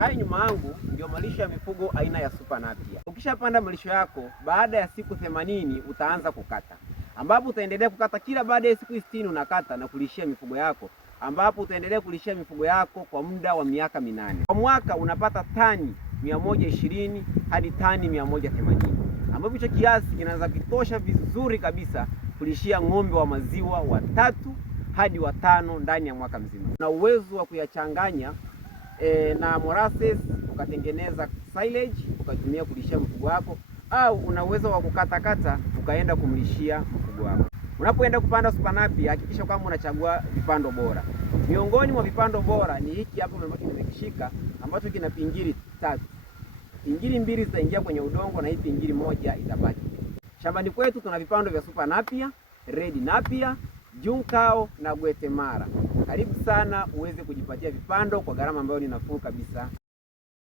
Haya nyuma yangu ndio malisho ya mifugo aina ya Super Napier. Ukishapanda malisho yako, baada ya siku 80 utaanza kukata, ambapo utaendelea kukata kila baada ya siku 60 unakata na kulishia mifugo yako, ambapo utaendelea kulishia mifugo yako kwa muda wa miaka 8. Kwa mwaka unapata tani 120 hadi tani 180, ambapo hicho kiasi kinaweza kitosha vizuri kabisa kulishia ng'ombe wa maziwa 3 hadi 5 ndani ya mwaka mzima. Na uwezo wa kuyachanganya na molasses ukatengeneza silage ukatumia kulishia mfugo wako, au una uwezo wa kukatakata ukaenda kumlishia mfugo wako. Unapoenda kupanda Super Napier, hakikisha kwamba unachagua vipando bora. Miongoni mwa vipando bora ni hiki hapo nimekishika, ambacho kina pingili 3. Pingili 2 zitaingia kwenye udongo na hii pingili 1 itabaki. Shambani kwetu tuna vipando vya Super Napier, Red Napier, Junkao na Guatemala. Karibu sana uweze kujipatia vipando kwa gharama ambayo ni nafuu kabisa.